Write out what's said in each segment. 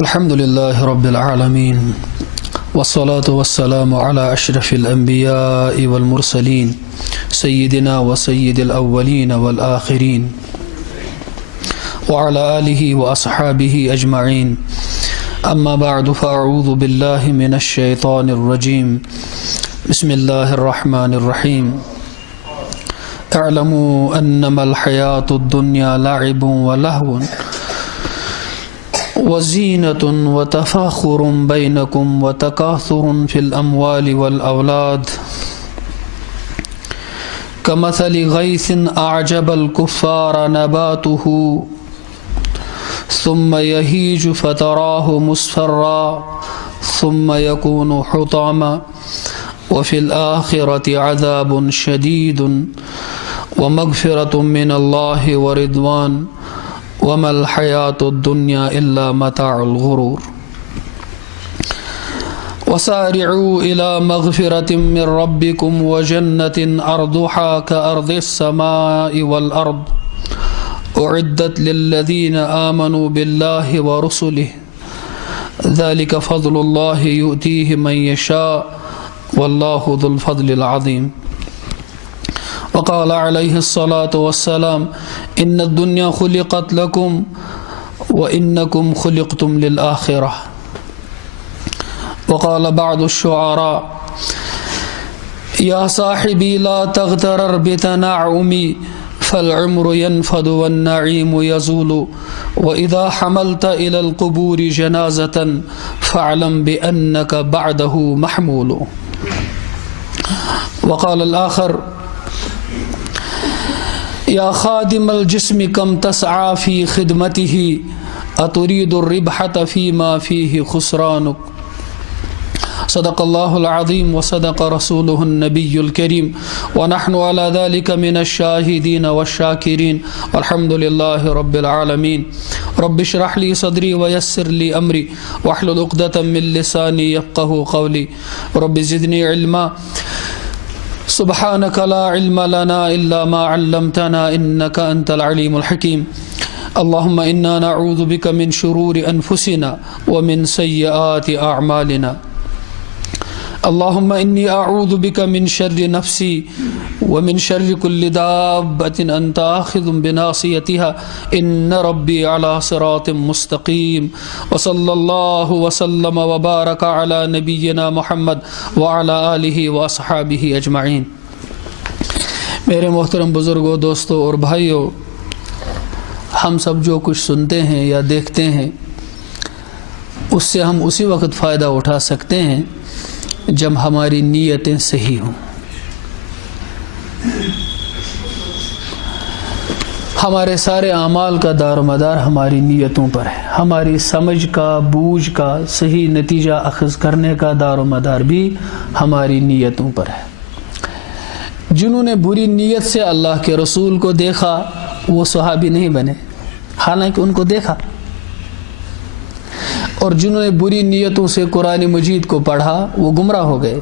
الحمد لله رب العالمين والصلاة والسلام على أشرف الأنبياء والمرسلين سيدنا وسيد الأولين والآخرين وعلى آله وأصحابه أجمعين. أما بعد فأعوذ بالله من الشيطان الرجيم. بسم الله الرحمن الرحيم. اعلموا أنما الحياة الدنيا لعب ولهو وزينة وتفاخر بينكم وتكاثر في الأموال والأولاد كمثل غيث أعجب الكفار نباته ثم يهيج فتراه مصفرا ثم يكون حطاما وفي الآخرة عذاب شديد ومغفرة من الله ورضوان وما الحياة الدنيا إلا متاع الغرور. وسارعوا إلى مغفرة من ربكم وجنة أرضها كأرض السماء والأرض أعدت للذين آمنوا بالله ورسله ذلك فضل الله يؤتيه من يشاء والله ذو الفضل العظيم. وقال عليه الصلاة والسلام إن الدنيا خلقت لكم وإنكم خلقتم للآخرة. وقال بعض الشعراء يا صاحبي لا تغترر بتنعمي فالعمر ينفد والنعيم يزول وإذا حملت إلى القبور جنازة فاعلم بأنك بعده محمول. وقال الآخر يا خادم الجسم كم تسعى في خدمته أتريد الربحة فيما فيه خسرانك. صدق الله العظيم وصدق رسوله النبي الكريم ونحن على ذلك من الشاهدين والشاكرين والحمد لله رب العالمين. رب اشرح لي صدري ويسر لي أمري واحلل عقدة من لساني يفقهوا قولي. رب زدني علما سبحانك لا علم لنا إلا ما علمتنا إنك أنت العليم الحكيم. اللهم إنا نعوذ بك من شرور أنفسنا ومن سيئات أعمالنا. اللهم إني أعوذ بك من شر نفسي ومن شر كل دابة أنت آخذ بناصيتها إن ربي على صراط مستقيم. وصلى الله وسلم وبارك على نبينا محمد وعلى آله وأصحابه أجمعين. میرے محترم بزرگوں، دوستوں اور بھائیوں، ہم سب جو کچھ سنتے ہیں یا دیکھتے ہیں اس سے ہم اسی وقت فائدہ اٹھا سکتے ہیں جب ہماری نیتیں صحیح ہوں. ہمارے سارے اعمال کا دار و مدار ہماری نیتوں پر ہے. ہماری سمجھ کا، بوجھ کا، صحیح نتیجہ اخذ کرنے کا دار و مدار بھی ہماری نیتوں پر ہے. جنہوں نے بری نیت سے اللہ کے رسول کو دیکھا وہ صحابی نہیں بنے، حالانکہ ان کو دیکھا. اور جنہوں نے بری نیتوں سے قرآن مجید کو پڑھا وہ گمراہ ہو گئے.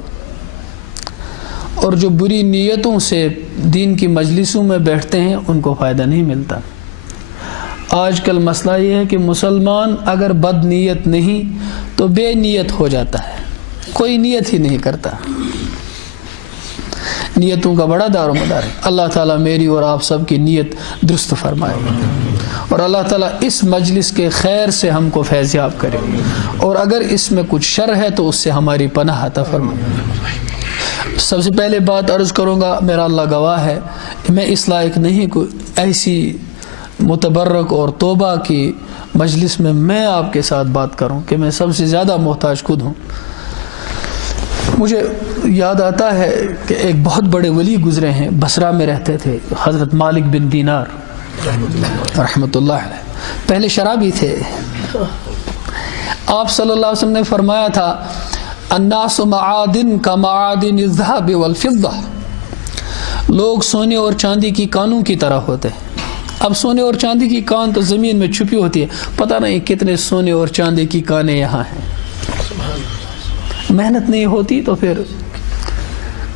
اور جو بری نیتوں سے دین کی مجلسوں میں بیٹھتے ہیں ان کو فائدہ نہیں ملتا. آج کل مسئلہ یہ ہے کہ مسلمان اگر بد نیت نہیں تو بے نیت ہو جاتا ہے، کوئی نیت ہی نہیں کرتا. نیتوں کا بڑا دار و مدار ہے. اللہ تعالیٰ میری اور آپ سب کی نیت درست فرمائے اور اللہ تعالیٰ اس مجلس کے خیر سے ہم کو فیضیاب کرے، اور اگر اس میں کچھ شر ہے تو اس سے ہماری پناہ عطا فرمائے. سب سے پہلے بات عرض کروں گا، میرا اللہ گواہ ہے، میں اس لائق نہیں کوئی ایسی متبرک اور توبہ کی مجلس میں آپ کے ساتھ بات کروں کہ میں سب سے زیادہ محتاج خود ہوں. مجھے یاد آتا ہے کہ ایک بہت بڑے ولی گزرے ہیں، بصرہ میں رہتے تھے، حضرت مالک بن دینار رحمۃ اللہ علیہ. پہلے شرابی تھے. آپ صلی اللہ علیہ وسلم نے فرمایا تھا الناس معادن کا معادن الذهب والفضہ. لوگ سونے اور چاندی کی کانوں کی طرح ہوتے ہیں. اب سونے اور چاندی کی کان تو زمین میں چھپی ہوتی ہے، پتہ نہیں کتنے سونے اور چاندی کی کانیں یہاں ہیں. محنت نہیں ہوتی تو پھر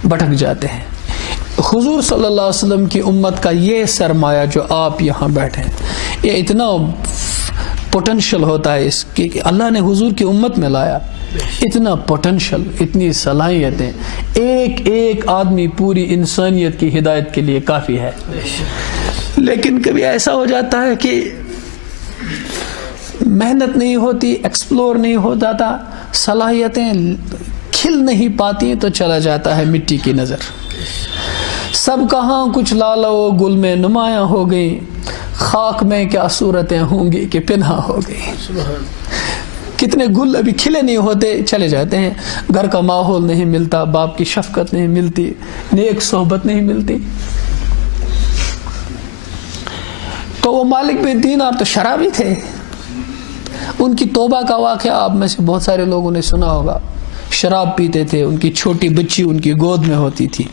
بھٹک جاتے ہیں. حضور صلی اللہ علیہ وسلم کی امت کا یہ سرمایہ جو آپ یہاں بیٹھے ہیں، یہ اتنا پوٹینشل ہوتا ہے اس کی کہ اللہ نے حضور کی امت میں لایا، اتنا پوٹینشل، اتنی صلاحیتیں، ایک ایک آدمی پوری انسانیت کی ہدایت کے لیے کافی ہے. لیکن کبھی ایسا ہو جاتا ہے کہ محنت نہیں ہوتی، ایکسپلور نہیں ہو جاتا، صلاحیتیں کھل نہیں پاتی تو چلا جاتا ہے مٹی کی نظر. سب کہاں کچھ لالہ و گل میں نمایاں ہو گئی، خاک میں کیا صورتیں ہوں گی کہ پنہا ہو گئی. کتنے گل ابھی کھلے نہیں ہوتے، چلے جاتے ہیں. گھر کا ماحول نہیں ملتا، باپ کی شفقت نہیں ملتی، نیک صحبت نہیں ملتی. تو وہ مالک بن دینار تو شرابی تھے. ان کی توبہ کا واقعہ آپ میں سے بہت سارے لوگوں نے سنا ہوگا. شراب پیتے تھے، ان کی چھوٹی بچی ان کی گود میں ہوتی تھی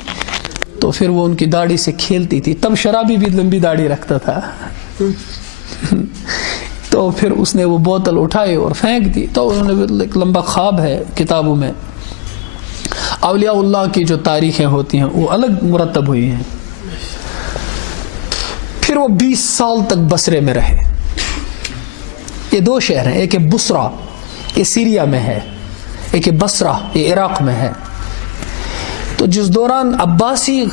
تو پھر وہ ان کی داڑھی سے کھیلتی تھی. تب شرابی بھی لمبی داڑھی رکھتا تھا. تو پھر اس نے وہ بوتل اٹھائی اور پھینک دی. تو انہوں نے ایک لمبا خواب ہے کتابوں میں، اولیاء اللہ کی جو تاریخیں ہوتی ہیں وہ الگ مرتب ہوئی ہیں. پھر وہ 20 سال تک بصرے میں رہے. یہ 2 شہر ہیں، ایک ہے بصرہ، یہ سیریا میں ہے، ایک ہے بصرہ، یہ عراق میں ہے. تو جس دوران عباسی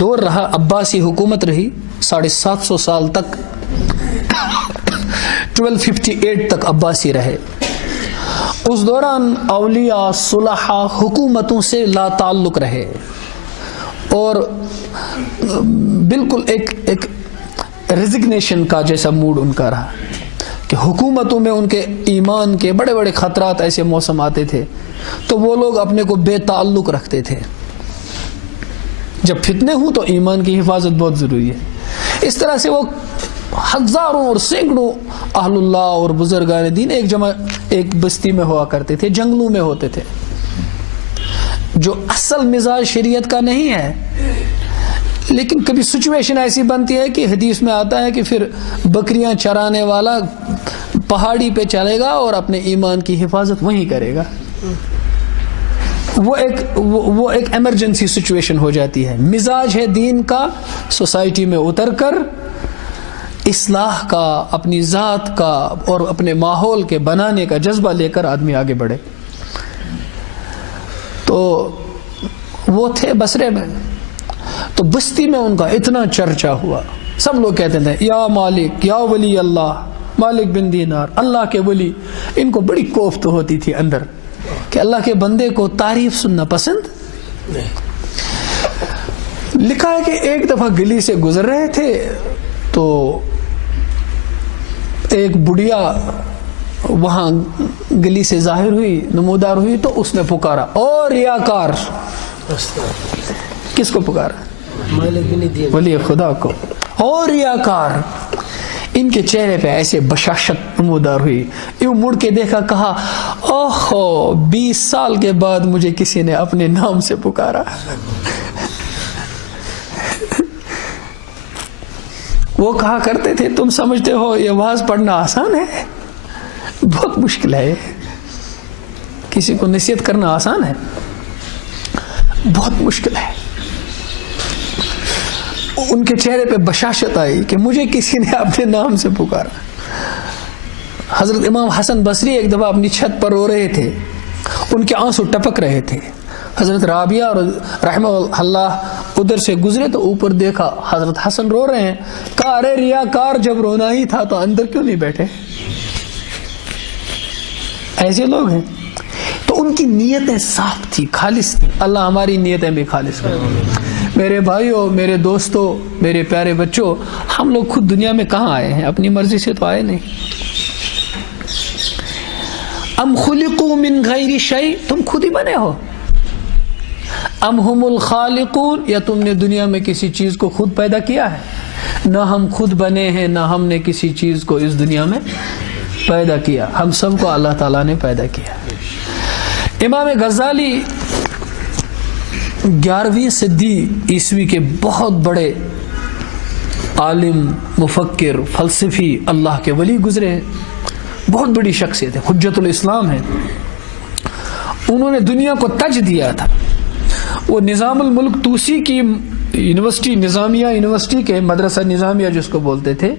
دور رہا، عباسی حکومت رہی 750 سال تک، 1258 تک عباسی رہے. اس دوران اولیاء صلحاء حکومتوں سے لا تعلق رہے اور بالکل ایک ریزگنیشن کا جیسا موڈ ان کا رہا کہ حکومتوں میں ان کے ایمان کے بڑے بڑے خطرات، ایسے موسم آتے تھے تو وہ لوگ اپنے کو بے تعلق رکھتے تھے. جب فتنے ہوں تو ایمان کی حفاظت بہت ضروری ہے. اس طرح سے وہ ہزاروں اور سینکڑوں اہل اللہ اور بزرگان دین ایک بستی میں ہوا کرتے تھے، جنگلوں میں ہوتے تھے. جو اصل مزاج شریعت کا نہیں ہے، لیکن کبھی سچویشن ایسی بنتی ہے کہ حدیث میں آتا ہے کہ پھر بکریاں چرانے والا پہاڑی پہ چلے گا اور اپنے ایمان کی حفاظت وہیں کرے گا. وہ ایک ایمرجنسی سچویشن ہو جاتی ہے. مزاج ہے دین کا سوسائٹی میں اتر کر اصلاح کا، اپنی ذات کا اور اپنے ماحول کے بنانے کا جذبہ لے کر آدمی آگے بڑھے. تو وہ تھے بصرے میں. تو بستی میں ان کا اتنا چرچا ہوا، سب لوگ کہتے تھے یا مالک، یا ولی اللہ، مالک بن دینار، اللہ کے ولی. ان کو بڑی کوفت ہوتی تھی اندر کہ اللہ کے بندے کو تعریف سننا پسند. لکھا ہے کہ ایک دفعہ گلی سے گزر رہے تھے تو ایک بڑھیا وہاں گلی سے ظاہر ہوئی، نمودار ہوئی، تو اس نے پکارا اور ریاکار. کس کو پکارا؟ ولی خدا کو. اور ریاکار. ان کے چہرے پہ ایسے بشاشت نمودار ہوئی. یوں مڑ کے دیکھا، کہا اوہو 20 سال کے بعد مجھے کسی نے اپنے نام سے پکارا. وہ کہا کرتے تھے تم سمجھتے ہو یہ واز پڑھنا آسان ہے؟ بہت مشکل ہے. کسی کو نصیحت کرنا آسان ہے؟ بہت مشکل ہے. ان کے چہرے پہ بشاشت آئی کہ مجھے کسی نے اپنے نام سے پکارا. حضرت امام حسن بصری ایک دفعہ اپنی چھت پر رو رہے تھے، ان کے آنسو ٹپک رہے تھے. حضرت رابعہ اور رحمہ اللہ ادھر سے گزرے تو اوپر دیکھا حضرت حسن رو رہے ہیں. کہا ارے ریاکار، جب رونا ہی تھا تو اندر کیوں نہیں بیٹھے؟ ایسے لوگ ہیں. تو ان کی نیتیں صاف تھی، خالص تھی. اللہ ہماری نیتیں بھی خالص کرے. میرے بھائیوں، میرے دوستوں، میرے پیارے بچوں، ہم لوگ خود دنیا میں کہاں آئے ہیں؟ اپنی مرضی سے تو آئے نہیں. ام خلقوا من غیر شیء، تم خود ہی بنے ہو. ام ہم الخالقون، یا تم نے دنیا میں کسی چیز کو خود پیدا کیا ہے؟ نہ ہم خود بنے ہیں، نہ ہم نے کسی چیز کو اس دنیا میں پیدا کیا. ہم سب کو اللہ تعالیٰ نے پیدا کیا. امام غزالی 11ویں صدی عیسوی کے بہت بڑے عالم، مفکر، فلسفی، اللہ کے ولی گزرے ہیں. بہت بڑی شخصیت ہے، حجت الاسلام ہے. انہوں نے دنیا کو تج دیا تھا. وہ نظام الملک توسی کی یونیورسٹی، نظامیہ یونیورسٹی کے مدرسہ نظامیہ جس کو بولتے تھے،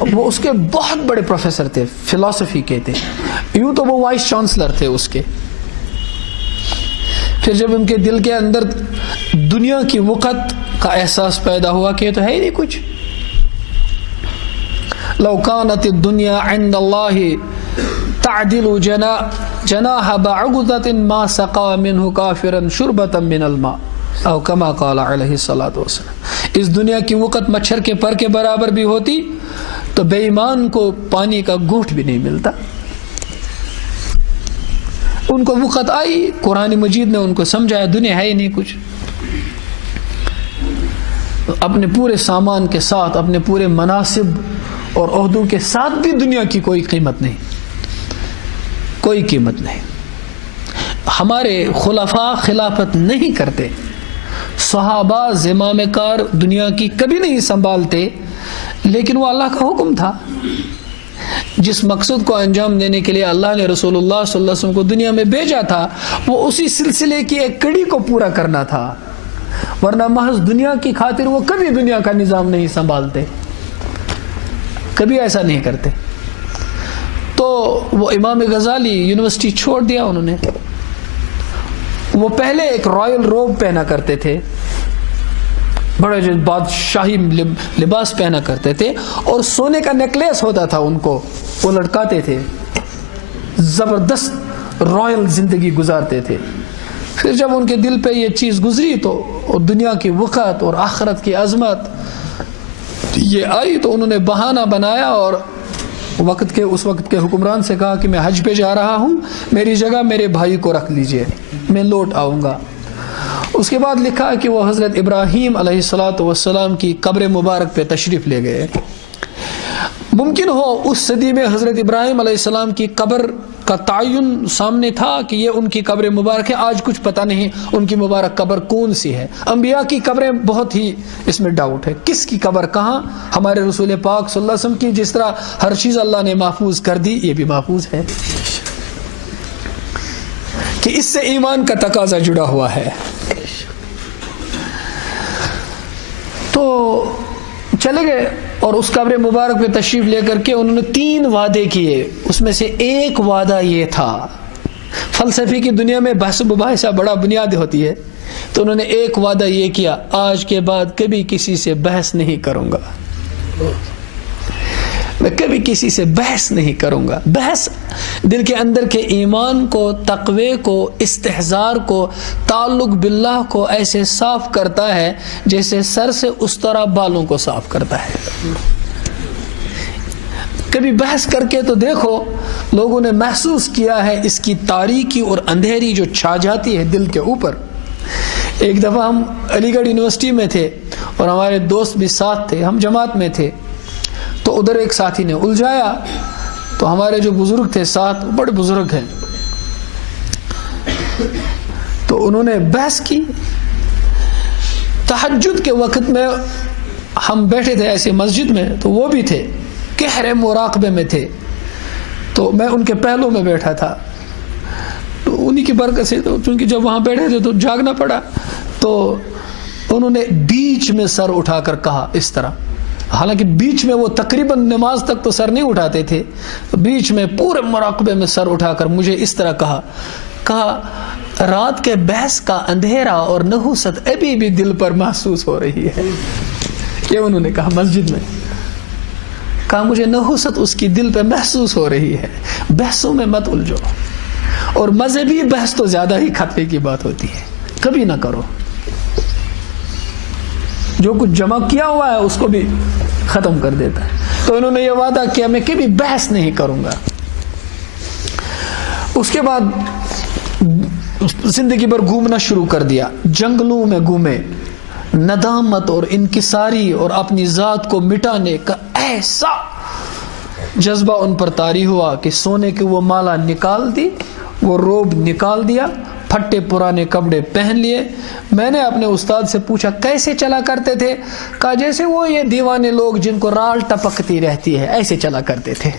وہ اس کے بہت بڑے پروفیسر تھے، فلسفی کے تھے، یوں تو وہ وائس چانسلر تھے اس کے. پھر جب ان کے دل کے اندر دنیا کی وقت کا احساس پیدا ہوا کہ یہ تو ہے ہی نہیں کچھ. لو كانت الدنيا عند الله تعدل جناح بعوضة ما سقى منه كافرا شربة من الماء او كما قال علیہ الصلوۃ والسلام. اس دنیا کی وقت مچھر کے پر کے برابر بھی ہوتی تو بے ایمان کو پانی کا گھونٹ بھی نہیں ملتا. ان کو وقت آئی، قرآن مجید نے ان کو سمجھایا دنیا ہے ہی نہیں کچھ. اپنے پورے سامان کے ساتھ، اپنے پورے مناصب اور عہدوں کے ساتھ بھی دنیا کی کوئی قیمت نہیں، کوئی قیمت نہیں. ہمارے خلفاء خلافت نہیں کرتے، صحابہ زمام کار دنیا کی کبھی نہیں سنبھالتے، لیکن وہ اللہ کا حکم تھا. جس مقصد کو انجام دینے کے لیے اللہ نے رسول اللہ صلی اللہ علیہ وسلم کو دنیا میں بھیجا تھا، وہ اسی سلسلے کی ایک کڑی کو پورا کرنا تھا. ورنہ محض دنیا کی خاطر وہ کبھی دنیا کا نظام نہیں سنبھالتے، کبھی ایسا نہیں کرتے. تو وہ امام غزالی یونیورسٹی چھوڑ دیا انہوں نے. وہ پہلے ایک رائل روب پہنا کرتے تھے، بڑے جو بادشاہی لباس پہنا کرتے تھے، اور سونے کا نیکلیس ہوتا تھا ان کو، وہ لٹکاتے تھے، زبردست رائل زندگی گزارتے تھے. پھر جب ان کے دل پہ یہ چیز گزری تو دنیا کی وقت اور آخرت کی عظمت یہ آئی تو انہوں نے بہانہ بنایا اور اس وقت کے حکمران سے کہا کہ میں حج پہ جا رہا ہوں، میری جگہ میرے بھائی کو رکھ لیجئے، میں لوٹ آؤں گا. اس کے بعد لکھا کہ وہ حضرت ابراہیم علیہ الصلوۃ والسلام کی قبر مبارک پہ تشریف لے گئے. ممکن ہو اس صدی میں حضرت ابراہیم علیہ السلام کی قبر کا تعین سامنے تھا کہ یہ ان کی قبر مبارک ہے. آج کچھ پتہ نہیں ان کی مبارک قبر کون سی ہے. انبیاء کی قبریں بہت ہی اس میں ڈاؤٹ ہے، کس کی قبر کہاں. ہمارے رسول پاک صلی اللہ علیہ وسلم کی جس طرح ہر چیز اللہ نے محفوظ کر دی، یہ بھی محفوظ ہے کہ اس سے ایمان کا تقاضا جڑا ہوا ہے. تو چلے گئے اور اس قبر مبارک پہ تشریف لے کر کے انہوں نے 3 وعدے کیے. اس میں سے ایک وعدہ یہ تھا، فلسفے کی دنیا میں بحث و مباحثہ بڑا بنیاد ہوتی ہے، تو انہوں نے ایک وعدہ یہ کیا، آج کے بعد کبھی کسی سے بحث نہیں کروں گا، میں کبھی کسی سے بحث نہیں کروں گا. بحث دل کے اندر کے ایمان کو، تقوی کو، استحضار کو، تعلق باللہ کو ایسے صاف کرتا ہے جیسے سر سے اس طرح بالوں کو صاف کرتا ہے. کبھی بحث کر کے تو دیکھو، لوگوں نے محسوس کیا ہے اس کی تاریکی اور اندھیری جو چھا جاتی ہے دل کے اوپر. ایک دفعہ ہم علی گڑھ یونیورسٹی میں تھے اور ہمارے دوست بھی ساتھ تھے، ہم جماعت میں تھے، تو ادھر ایک ساتھی نے الجھایا، تو ہمارے جو بزرگ تھے ساتھ، بڑے بزرگ ہیں، تو انہوں نے بحث کی. تہجد کے وقت میں ہم بیٹھے تھے ایسے مسجد میں، تو وہ بھی تھے، گہرے مراقبے میں تھے، تو میں ان کے پہلو میں بیٹھا تھا. تو انہی کی برکت سے چونکہ جب وہاں بیٹھے تھے تو جاگنا پڑا، تو انہوں نے بیچ میں سر اٹھا کر کہا اس طرح، حالانکہ بیچ میں وہ تقریباً نماز تک تو سر نہیں اٹھاتے تھے، بیچ میں پورے مراقبے میں سر اٹھا کر مجھے اس طرح کہا رات کے بحث کا اندھیرا اور نحوست ابھی بھی دل پر محسوس ہو رہی ہے. یہ انہوں نے کہا مسجد میں، کہا مجھے نحوست اس کی دل پہ محسوس ہو رہی ہے. بحثوں میں مت الجھو، اور مذہبی بحث تو زیادہ ہی خطرے کی بات ہوتی ہے، کبھی نہ کرو. جو کچھ جمع کیا ہوا ہے اس کو بھی ختم کر دیتا ہے. تو انہوں نے یہ وعدہ کیا میں کبھی بحث نہیں کروں گا. اس کے بعد زندگی بھر گھومنا شروع کر دیا، جنگلوں میں گھومے. ندامت اور انکساری اور اپنی ذات کو مٹانے کا ایسا جذبہ ان پر طاری ہوا کہ سونے کی وہ مالا نکال دی، وہ روب نکال دیا، پھٹے پرانے کپڑے پہن لیے. میں نے اپنے استاد سے پوچھا کیسے چلا کرتے تھے؟ کہا جیسے وہ یہ دیوانے لوگ جن کو رال ٹپکتی رہتی ہے ایسے چلا کرتے تھے.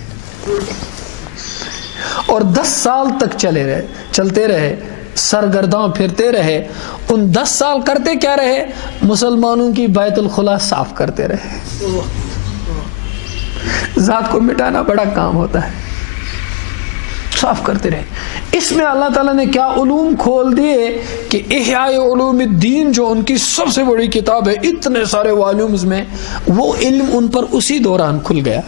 اور 10 سال تک چلتے رہے، سرگرداں پھرتے رہے. ان 10 سال کرتے کیا رہے؟ مسلمانوں کی بیت الخلا صاف کرتے رہے. ذات کو مٹانا بڑا کام ہوتا ہے، صاف کرتے رہے۔ اس میں اللہ تعالیٰ نے کیا علوم کھول دیے کہ احیاء علوم الدین جو ان کی سب سے بڑی کتاب ہے، اتنے سارے والیومز میں، وہ علم ان پر اسی دوران کھل گیا۔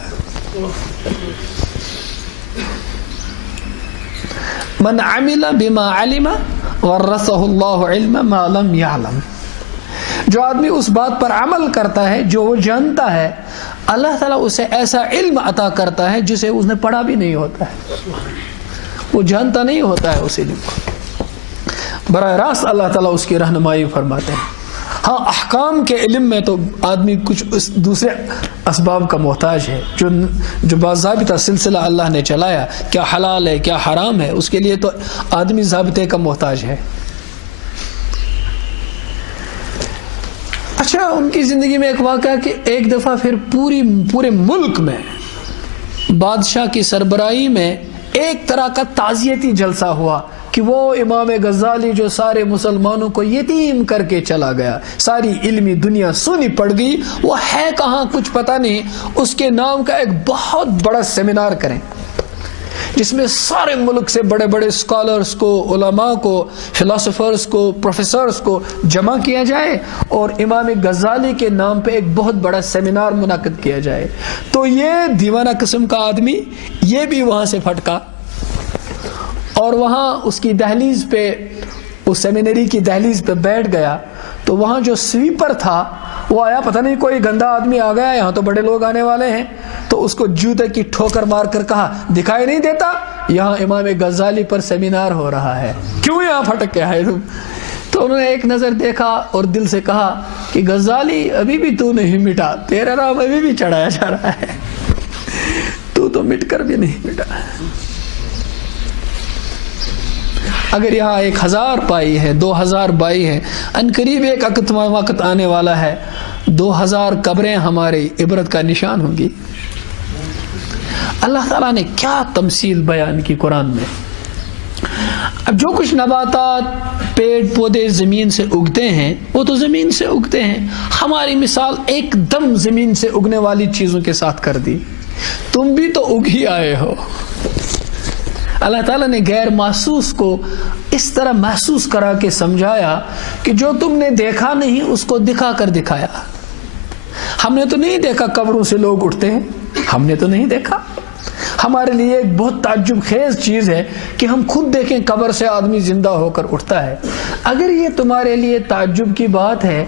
من عمل بما علم ورثہ اللہ علم ما لم یعلم، جو آدمی اس بات پر عمل کرتا ہے جو وہ جانتا ہے، اللہ تعالیٰ اسے ایسا علم عطا کرتا ہے جسے اس نے پڑھا بھی نہیں ہوتا ہے، وہ جانتا نہیں ہوتا ہے اس علم کو، براہ راست اللہ تعالیٰ اس کی رہنمائی فرماتے ہیں۔ ہاں احکام کے علم میں تو آدمی کچھ دوسرے اسباب کا محتاج ہے، جو باضابطہ سلسلہ اللہ نے چلایا، کیا حلال ہے کیا حرام ہے، اس کے لیے تو آدمی ضابطے کا محتاج ہے۔ اچھا، ان کی زندگی میں ایک واقعہ کہ ایک دفعہ پھر پورے ملک میں بادشاہ کی سربراہی میں ایک طرح کا تعزیتی جلسہ ہوا کہ وہ امام غزالی جو سارے مسلمانوں کو یتیم کر کے چلا گیا، ساری علمی دنیا سونی پڑ گئی، وہ ہے کہاں کچھ پتہ نہیں، اس کے نام کا ایک بہت بڑا سیمینار کریں جس میں سارے ملک سے بڑے بڑے اسکالرز کو، علماء کو، فلاسفرز کو، پروفیسرز کو جمع کیا جائے اور امام غزالی کے نام پہ ایک بہت بڑا سیمینار منعقد کیا جائے۔ تو یہ دیوانہ قسم کا آدمی یہ بھی وہاں سے پھٹکا اور وہاں اس کی دہلیز پہ، اس سیمینری کی دہلیز پہ بیٹھ گیا، تو وہاں جو سویپر تھا وہ آیا، پتہ نہیں کوئی گندا آدمی آ گیا، یہاں تو بڑے لوگ آنے والے ہیں، تو اس کو جوتے کی ٹھوکر مار کر کہا دکھائی نہیں دیتا یہاں امام غزالی پر سیمینار ہو رہا ہے، کیوں یہاں پھٹک کے آئے تم؟ تو انہوں نے ایک نظر دیکھا اور دل سے کہا کہ غزالی ابھی بھی تو نہیں مٹا، تیرا نام ابھی بھی چڑھایا جا رہا ہے، تو مٹ کر بھی نہیں مٹا۔ اگر یہاں 1000 پائی ہے، 2000 بائی ہے، ان قریب ایک وقت آنے والا ہے 2000 قبریں ہماری عبرت کا نشان ہوں گی۔ اللہ تعالیٰ نے کیا تمثیل بیان کی قرآن میں۔ اب جو کچھ نباتات، پیڑ پودے زمین سے اگتے ہیں وہ تو زمین سے اگتے ہیں، ہماری مثال ایک دم زمین سے اگنے والی چیزوں کے ساتھ کر دی، تم بھی تو اگ ہی آئے ہو۔ اللہ تعالیٰ نے غیر محسوس کو اس طرح محسوس کرا کے سمجھایا کہ جو تم نے دیکھا نہیں اس کو دکھا کر دکھایا۔ ہم نے تو نہیں دیکھا قبروں سے لوگ اٹھتے ہیں، ہم نے تو نہیں دیکھا، ہمارے لیے ایک بہت تعجب خیز چیز ہے کہ ہم خود دیکھیں قبر سے آدمی زندہ ہو کر اٹھتا ہے۔ اگر یہ تمہارے لیے تعجب کی بات ہے،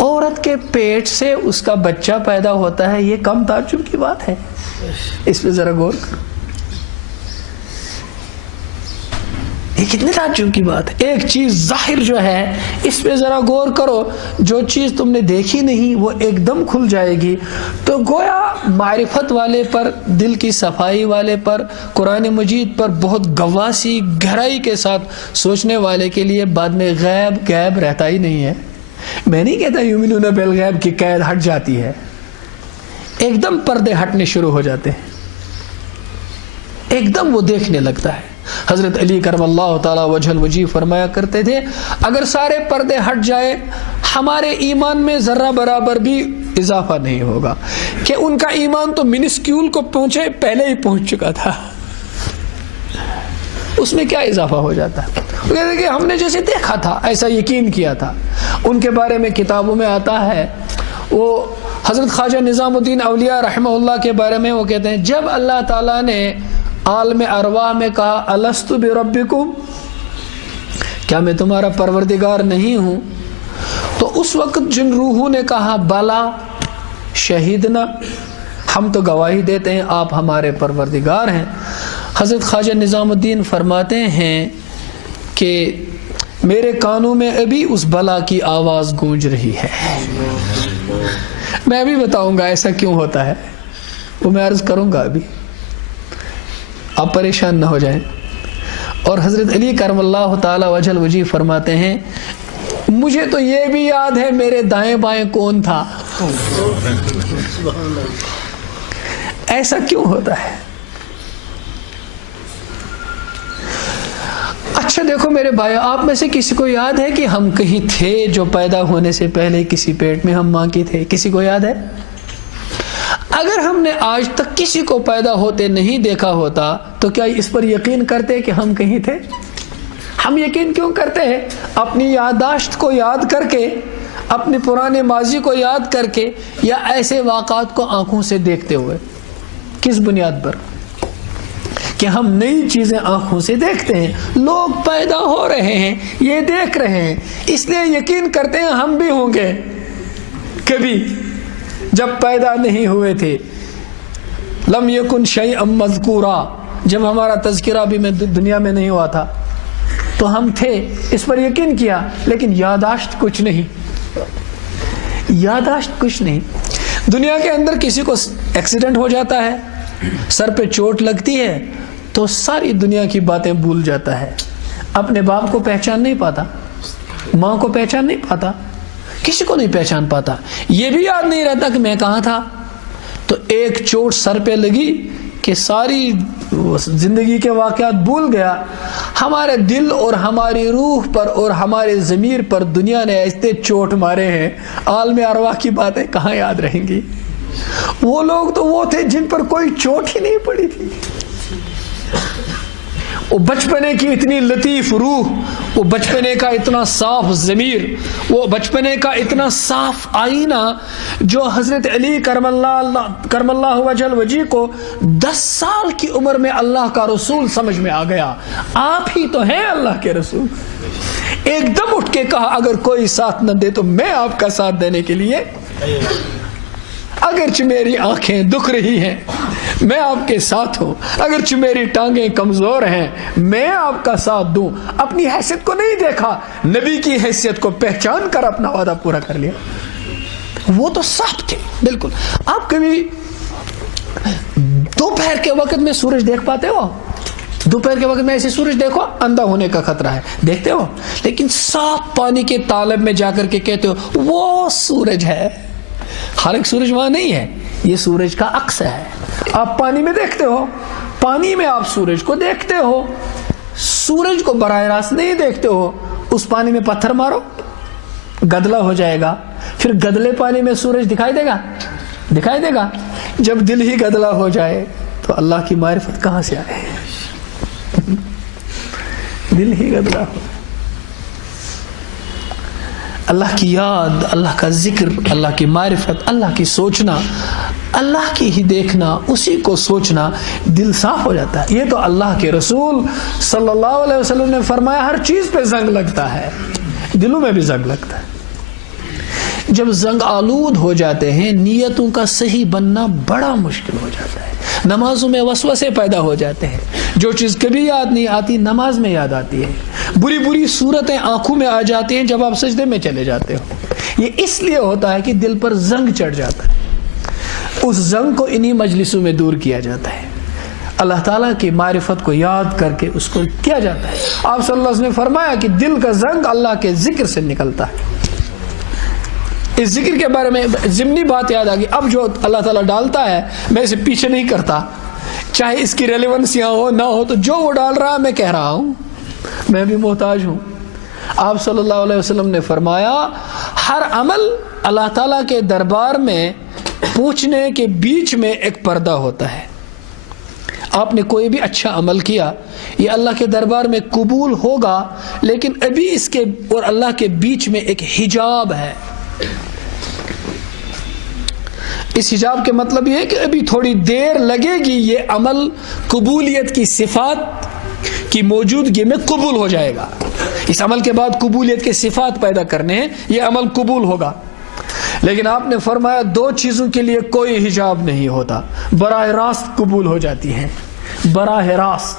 عورت کے پیٹ سے اس کا بچہ پیدا ہوتا ہے، یہ کم تعجب کی بات ہے؟ اس پہ ذرا غور کرو، یہ کتنے تعجب کی بات ہے۔ ایک چیز ظاہر جو ہے اس پہ ذرا غور کرو، جو چیز تم نے دیکھی نہیں وہ ایک دم کھل جائے گی۔ تو گویا معرفت والے پر، دل کی صفائی والے پر، قرآن مجید پر بہت گواسی گہرائی کے ساتھ سوچنے والے کے لیے بعد میں غیب رہتا ہی نہیں ہے۔ میں نہیں کہتا یؤمنون بالغیب کی قید ہٹ جاتی ہے، ایک دم پردے ہٹنے شروع ہو جاتے ہیں، ایک دم وہ دیکھنے لگتا ہے۔ حضرت علی کرم اللہ تعالی وجہ الوجیہ فرمایا کرتے تھے اگر سارے پردے ہٹ جائے ہمارے ایمان میں ذرہ برابر بھی اضافہ نہیں ہوگا، کہ ان کا ایمان تو منسکیول کو پہنچے پہلے ہی پہنچ چکا تھا، اس میں کیا اضافہ ہو جاتا ہے؟ وہ کہتے ہیں کہ ہم نے جیسے دیکھا تھا ایسا یقین کیا تھا۔ ان کے بارے میں کتابوں میں آتا ہے، وہ حضرت خواجہ نظام الدین اولیاء رحمہ اللہ کے بارے میں وہ کہتے ہیں جب اللہ تعالیٰ نے عالم ارواح میں کہا الستُ بربکم، کیا میں تمہارا پروردگار نہیں ہوں، تو اس وقت جن روحوں نے کہا بلا شہیدنا، ہم تو گواہی دیتے ہیں آپ ہمارے پروردگار ہیں۔ حضرت خواجہ نظام الدین فرماتے ہیں کہ میرے کانوں میں ابھی اس بلا کی آواز گونج رہی ہے۔ میں بھی بتاؤں گا ایسا کیوں ہوتا ہے، وہ میں عرض کروں گا ابھی، آپ پریشان نہ ہو جائیں۔ اور حضرت علی کرم اللہ تعالی وجہ الوجیہ فرماتے ہیں مجھے تو یہ بھی یاد ہے میرے دائیں بائیں کون تھا۔ ایسا کیوں ہوتا ہے؟ اچھا دیکھو میرے بھائی، آپ میں سے کسی کو یاد ہے کہ ہم کہیں تھے جو پیدا ہونے سے پہلے کسی پیٹ میں ہم ماں کی تھے؟ کسی کو یاد ہے؟ اگر ہم نے آج تک کسی کو پیدا ہوتے نہیں دیکھا ہوتا تو کیا اس پر یقین کرتے کہ ہم کہیں تھے؟ ہم یقین کیوں کرتے ہیں؟ اپنی یادداشت کو یاد کر کے، اپنے پرانے ماضی کو یاد کر کے، یا ایسے واقعات کو آنکھوں سے دیکھتے ہوئے؟ کس بنیاد پر؟ کہ ہم نئی چیزیں آنکھوں سے دیکھتے ہیں، لوگ پیدا ہو رہے ہیں، یہ دیکھ رہے ہیں، اس لیے یقین کرتے ہیں ہم بھی ہوں گے کبھی جب پیدا نہیں ہوئے تھے۔ لم یکن شیئا مذکورا، جب ہمارا تذکرہ بھی دنیا میں نہیں ہوا تھا تو ہم تھے، اس پر یقین کیا، لیکن یادداشت کچھ نہیں، یادداشت کچھ نہیں۔ دنیا کے اندر کسی کو ایکسیڈنٹ ہو جاتا ہے، سر پہ چوٹ لگتی ہے تو ساری دنیا کی باتیں بھول جاتا ہے، اپنے باپ کو پہچان نہیں پاتا، ماں کو پہچان نہیں پاتا، کسی کو نہیں پہچان پاتا، یہ بھی یاد نہیں رہتا کہ میں کہاں تھا۔ تو ایک چوٹ سر پہ لگی کہ ساری زندگی کے واقعات بھول گیا۔ ہمارے دل اور ہماری روح پر اور ہمارے ضمیر پر دنیا نے ایسے چوٹ مارے ہیں، عالم ارواح کی باتیں کہاں یاد رہیں گی؟ وہ لوگ تو وہ تھے جن پر کوئی چوٹ ہی نہیں پڑی تھی۔ وہ بچپنے کی اتنی لطیف روح، وہ بچپنے کا اتنا صاف ضمیر، وہ بچپنے کا اتنا صاف آئینہ جو حضرت علی کرم اللہ وجہ وجہ کو 10 سال کی عمر میں اللہ کا رسول سمجھ میں آ گیا۔ آپ ہی تو ہیں اللہ کے رسول۔ ایک دم اٹھ کے کہا اگر کوئی ساتھ نہ دے تو میں آپ کا ساتھ دینے کے لیے، اگرچہ میری آنکھیں دکھ رہی ہیں میں آپ کے ساتھ ہوں، اگرچہ میری ٹانگیں کمزور ہیں میں آپ کا ساتھ دوں۔ اپنی حیثیت کو نہیں دیکھا، نبی کی حیثیت کو پہچان کر اپنا وعدہ پورا کر لیا۔ وہ تو صاف تھے بالکل۔ آپ کبھی دوپہر کے وقت میں سورج دیکھ پاتے ہو؟ دوپہر کے وقت میں ایسے سورج دیکھو، اندھا ہونے کا خطرہ ہے، دیکھتے ہو؟ لیکن صاف پانی کے طالب میں جا کر کے کہتے ہو وہ سورج ہے، حالانکہ سورج وہاں نہیں ہے، یہ سورج کا عکس ہے۔ آپ پانی میں دیکھتے ہو، پانی میں آپ سورج کو دیکھتے ہو، سورج کو براہ راست نہیں دیکھتے ہو۔ اس پانی میں پتھر مارو گدلا ہو جائے گا، پھر گدلے پانی میں سورج دکھائی دے گا؟ دکھائی دے گا؟ جب دل ہی گدلا ہو جائے تو اللہ کی معرفت کہاں سے آئے؟ دل ہی گدلا ہو، اللہ کی یاد، اللہ کا ذکر، اللہ کی معرفت، اللہ کی سوچنا، اللہ کی ہی دیکھنا، اسی کو سوچنا، دل صاف ہو جاتا ہے۔ یہ تو اللہ کے رسول صلی اللہ علیہ وسلم نے فرمایا ہر چیز پہ زنگ لگتا ہے، دلوں میں بھی زنگ لگتا ہے۔ جب زنگ آلود ہو جاتے ہیں نیتوں کا صحیح بننا بڑا مشکل ہو جاتا ہے، نمازوں میں وسوسے پیدا ہو جاتے ہیں، جو چیز کبھی یاد نہیں آتی نماز میں یاد آتی ہے، بری بری صورتیں آنکھوں میں آ جاتی ہیں جب آپ سجدے میں چلے جاتے ہو۔ یہ اس لیے ہوتا ہے کہ دل پر زنگ چڑھ جاتا ہے، اس زنگ کو انہی مجلسوں میں دور کیا جاتا ہے، اللہ تعالیٰ کی معرفت کو یاد کر کے اس کو کیا جاتا ہے۔ آپ صلی اللہ علیہ وسلم نے فرمایا کہ دل کا زنگ اللہ کے ذکر سے نکلتا ہے۔ اس ذکر کے بارے میں ضمنی بات یاد آ گئی، اب جو اللہ تعالیٰ ڈالتا ہے میں اسے پیچھے نہیں کرتا، چاہے اس کی ریلیونس یہاں ہو نہ ہو، تو جو وہ ڈال رہا ہے میں کہہ رہا ہوں، میں بھی محتاج ہوں۔ آپ صلی اللہ علیہ وسلم نے فرمایا ہر عمل اللہ تعالیٰ کے دربار میں پوچھنے کے بیچ میں ایک پردہ ہوتا ہے۔ آپ نے کوئی بھی اچھا عمل کیا، یہ اللہ کے دربار میں قبول ہوگا، لیکن ابھی اس کے اور اللہ کے بیچ میں ایک حجاب ہے۔ اس حجاب کے مطلب یہ ہے کہ ابھی تھوڑی دیر لگے گی، یہ عمل قبولیت کی صفات کی موجودگی میں قبول ہو جائے گا۔ اس عمل کے بعد قبولیت کے صفات پیدا کرنے ہیں، یہ عمل قبول ہوگا۔ لیکن آپ نے فرمایا 2 چیزوں کے لیے کوئی حجاب نہیں ہوتا، براہ راست قبول ہو جاتی ہیں، براہ راست۔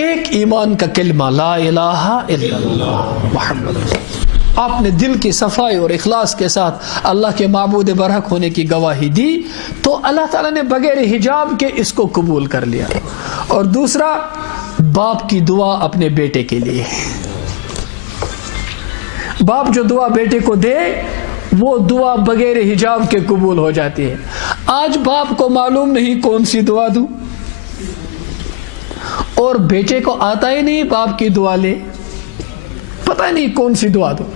ایک ایمان کا کلمہ لا الہ الا اللہ محمد رسول اللہ، آپ نے دل کی صفائی اور اخلاص کے ساتھ اللہ کے معبود برحق ہونے کی گواہی دی تو اللہ تعالیٰ نے بغیر حجاب کے اس کو قبول کر لیا۔ اور دوسرا، باپ کی دعا اپنے بیٹے کے لیے، باپ جو دعا بیٹے کو دے وہ دعا بغیر حجاب کے قبول ہو جاتی ہے۔ آج باپ کو معلوم نہیں کون سی دعا دوں، اور بیٹے کو آتا ہی نہیں باپ کی دعا لے، پتہ نہیں کون سی دعا دوں۔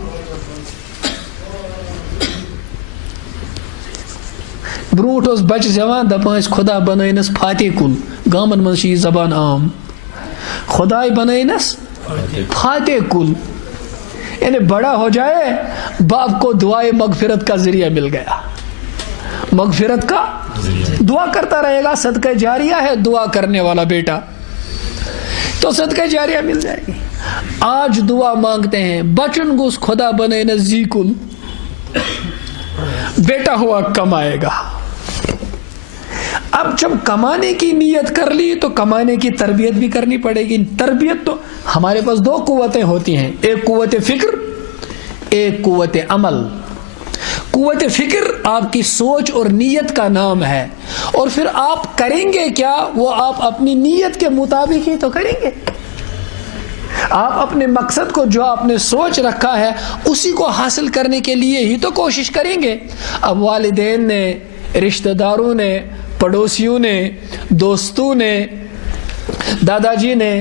برونٹ اس بچ زوان دپان خدا بنائنس فاتح کل گامن من یہ زبان عام خدائے بنائنس فاتح کل یعنی بڑا ہو جائے باپ کو دعائے مغفرت کا ذریعہ مل گیا مغفرت کا دعا کرتا رہے گا صدقہ جاریہ ہے دعا کرنے والا بیٹا تو صدقہ جاریہ مل جائے گی آج دعا مانگتے ہیں بچن گوس خدا بنے نزدیکل بیٹا ہوا کمائے گا اب جب کمانے کی نیت کر لی تو کمانے کی تربیت بھی کرنی پڑے گی تربیت تو ہمارے پاس دو قوتیں ہوتی ہیں ایک قوت فکر ایک قوت عمل قوت فکر آپ کی سوچ اور نیت کا نام ہے اور پھر آپ کریں گے کیا وہ آپ اپنی نیت کے مطابق ہی تو کریں گے آپ اپنے مقصد کو جو آپ نے سوچ رکھا ہے اسی کو حاصل کرنے کے لیے ہی تو کوشش کریں گے اب والدین نے رشتہ داروں نے پڑوسیوں نے دوستوں نے دادا جی نے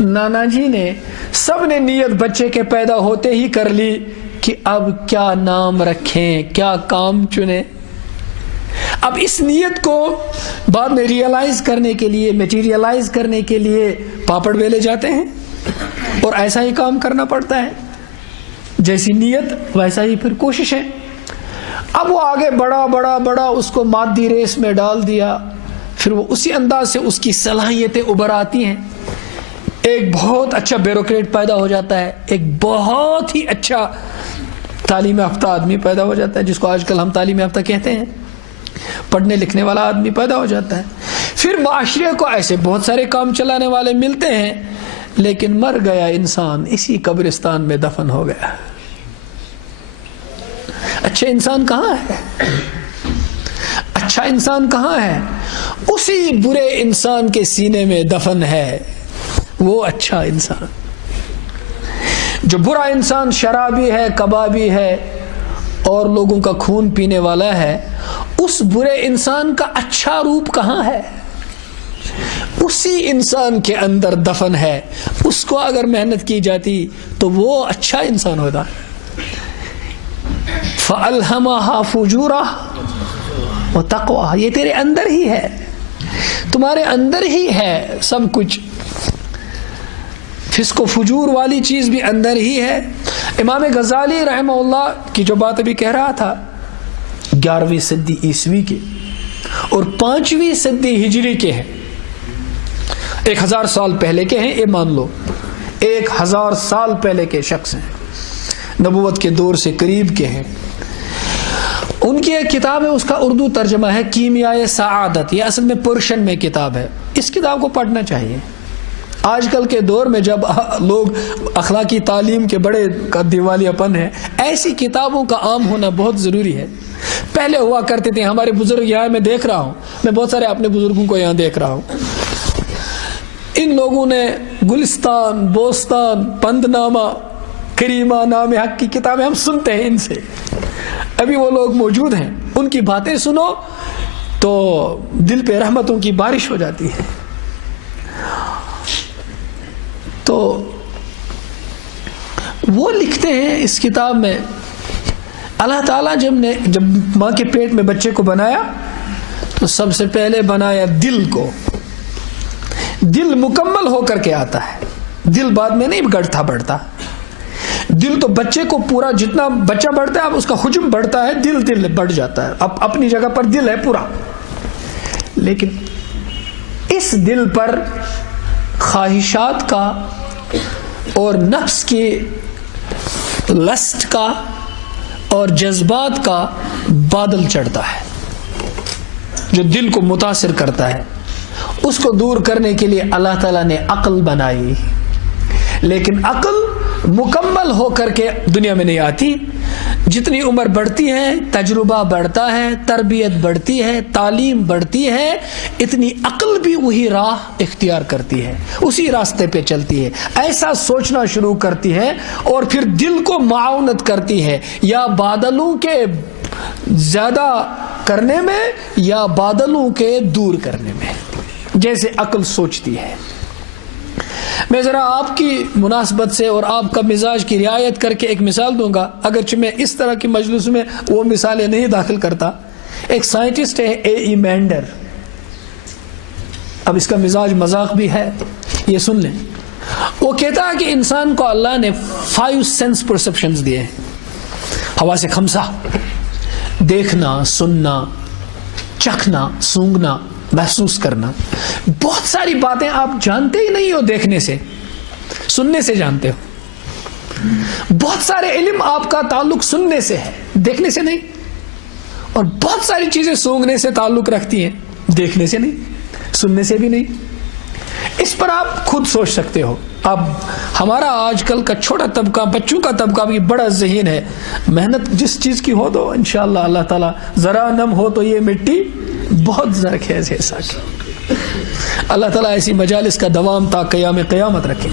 نانا جی نے سب نے نیت بچے کے پیدا ہوتے ہی کر لی کہ اب کیا نام رکھیں کیا کام چنیں اب اس نیت کو بعد میں ریئلائز کرنے کے لیے میٹیریلائز کرنے کے لیے پاپڑ بیلے جاتے ہیں اور ایسا ہی کام کرنا پڑتا ہے جیسی نیت ویسا ہی پھر کوشش ہے اب وہ آگے بڑا اس کو مادی ریس میں ڈال دیا پھر وہ اسی انداز سے اس کی صلاحیتیں ابھر آتی ہیں ایک بہت اچھا بیوروکریٹ پیدا ہو جاتا ہے ایک بہت ہی اچھا تعلیم یافتہ آدمی پیدا ہو جاتا ہے جس کو آج کل ہم تعلیم یافتہ کہتے ہیں پڑھنے لکھنے والا آدمی پیدا ہو جاتا ہے پھر معاشرے کو ایسے بہت سارے کام چلانے والے ملتے ہیں لیکن مر گیا انسان اسی قبرستان میں دفن ہو گیا اچھا انسان کہاں ہے اچھا انسان کہاں ہے اسی برے انسان کے سینے میں دفن ہے وہ اچھا انسان جو برا انسان شرابی ہے کبابی ہے اور لوگوں کا خون پینے والا ہے اس برے انسان کا اچھا روپ کہاں ہے اسی انسان کے اندر دفن ہے اس کو اگر محنت کی جاتی تو وہ اچھا انسان ہوتا فَأَلْهَمَهَا فُجُورَهَا وَتَقْوَاهَا یہ تیرے اندر ہی ہے تمہارے اندر ہی ہے سب کچھ فسق و فجور والی چیز بھی اندر ہی ہے امام غزالی رحمہ اللہ کی جو بات ابھی کہہ رہا تھا 11ویں صدی عیسوی کے اور 5ویں صدی ہجری کے ہیں 1000 سال پہلے کے ہیں یہ مان لو 1000 سال پہلے کے شخص ہیں نبوت کے دور سے قریب کے ہیں ان کی ایک کتاب ہے اس کا اردو ترجمہ ہے کیمیائے سعادت یہ اصل میں پرشن میں کتاب ہے اس کتاب کو پڑھنا چاہیے آج کل کے دور میں جب لوگ اخلاقی تعلیم کے بڑے دیوالیہ پن ہے ایسی کتابوں کا عام ہونا بہت ضروری ہے پہلے ہوا کرتے تھے ہمارے بزرگ یہاں میں دیکھ رہا ہوں میں بہت سارے اپنے بزرگوں کو یہاں دیکھ رہا ہوں ان لوگوں نے گلستان بوستان پندنامہ کریمہ نام حق کی کتابیں ہم سنتے ہیں ان سے ابھی وہ لوگ موجود ہیں ان کی باتیں سنو تو دل پہ رحمتوں کی بارش ہو جاتی ہے تو وہ لکھتے ہیں اس کتاب میں اللہ تعالیٰ جب ماں کے پیٹ میں بچے کو بنایا تو سب سے پہلے بنایا دل کو دل مکمل ہو کر کے آتا ہے دل بعد میں نہیں گڑھتا بڑھتا دل تو بچے کو پورا جتنا بچہ بڑھتا ہے اب اس کا حجم بڑھتا ہے دل بڑھ جاتا ہے اب اپنی جگہ پر دل ہے پورا لیکن اس دل پر خواہشات کا اور نفس کی لسٹ کا اور جذبات کا بادل چڑھتا ہے جو دل کو متاثر کرتا ہے اس کو دور کرنے کے لیے اللہ تعالیٰ نے عقل بنائی لیکن عقل مکمل ہو کر کے دنیا میں نہیں آتی جتنی عمر بڑھتی ہے تجربہ بڑھتا ہے تربیت بڑھتی ہے تعلیم بڑھتی ہے اتنی عقل بھی وہی راہ اختیار کرتی ہے اسی راستے پہ چلتی ہے ایسا سوچنا شروع کرتی ہے اور پھر دل کو معاونت کرتی ہے یا بادلوں کے زیادہ کرنے میں یا بادلوں کے دور کرنے میں جیسے عقل سوچتی ہے میں ذرا آپ کی مناسبت سے اور آپ کا مزاج کی رعایت کر کے ایک مثال دوں گا اگرچہ میں اس طرح کی مجلس میں وہ مثالیں نہیں داخل کرتا ایک سائنٹسٹ ہے A.E. مینڈر, اب اس کا مزاج مذاق بھی ہے, یہ سن لیں. وہ کہتا ہے کہ انسان کو اللہ نے 5 سینس پرسپشنز دیے ہیں, حواس خمسہ, دیکھنا, سننا, چکھنا, سونگھنا, محسوس کرنا. بہت ساری باتیں آپ جانتے ہی نہیں ہو, دیکھنے سے سننے سے جانتے ہو. بہت سارے علم آپ کا تعلق سننے سے ہے, دیکھنے سے نہیں. اور بہت ساری چیزیں سونگھنے سے تعلق رکھتی ہیں, دیکھنے سے نہیں, سننے سے بھی نہیں. اس پر آپ خود سوچ سکتے ہو. اب ہمارا آج کل کا چھوٹا طبقہ, بچوں کا طبقہ بھی بڑا ذہین ہے. محنت جس چیز کی ہو تو انشاءاللہ اللہ تعالیٰ, ذرا نم ہو تو یہ مٹی بہت زرخیز ہے ایسا کہ اللہ تعالیٰ ایسی مجالس کا دوام تا قیام قیامت رکھے.